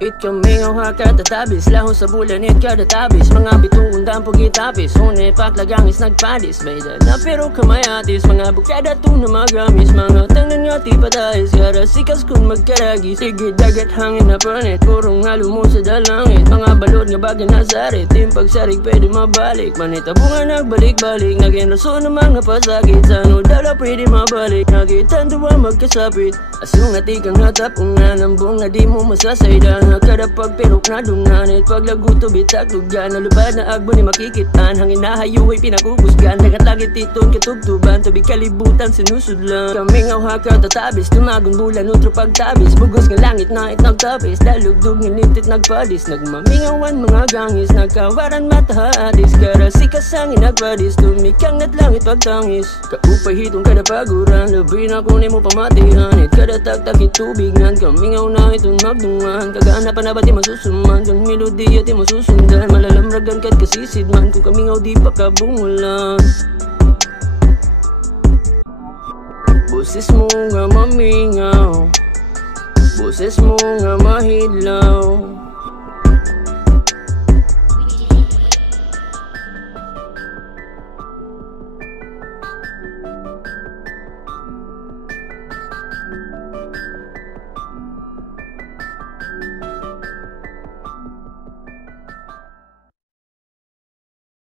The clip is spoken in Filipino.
It kami nga katatabis, laho sa bulanit kadatabis. Mga bituon dampog itapis, une paklagangis nagpadis. Bayda na pero kamayatis, mga bukada tong na magamis. Mga tanan nga ti patayis, kara sikas kung magkaragis. Sige dagat hangin na planet, purong halo mo sa dalangit. Mga balod nga bagay na sarit, yung pagsarig pwede mabalik. Manita bunga nagbalik-balik, naging rason ng mga pasakit. Sa ano dala pwede mabalik, nagitan duwa magkasapit. Asung ati kang hatap, kung nanambong na di mo masasaydan. Kada pagperok na dunganit, paglaguto bitak dugan. Nalubad na agbo ni makikitan, hangin na hayuhay pinakubusgan. Nagatagit titon katugtuban, tubig kalibutan sinusudlan. Kaming awhaka tatabis, tumagon bulan utro pagtabis. Bugos ng langit na nagtabis, dalugdog ng lintit nagpadis. Nagmamingawan mga gangis, nagkawaran matahadis. Kara sikasangin nagpadis, tumikang nat langit pagtangis. Kaupay hitong kada paguran, labi na kunin mo pamatihanit. Kada tagtakit tubignan, kamingaw na itong magdungan. Hanapan na ba di masusuman, kung melodiya di masusundan. Malalamragan kat kasisidman, kung kamingaw di pa kabungulan. Boses mo nga mamingaw, boses mo nga mahidlaw.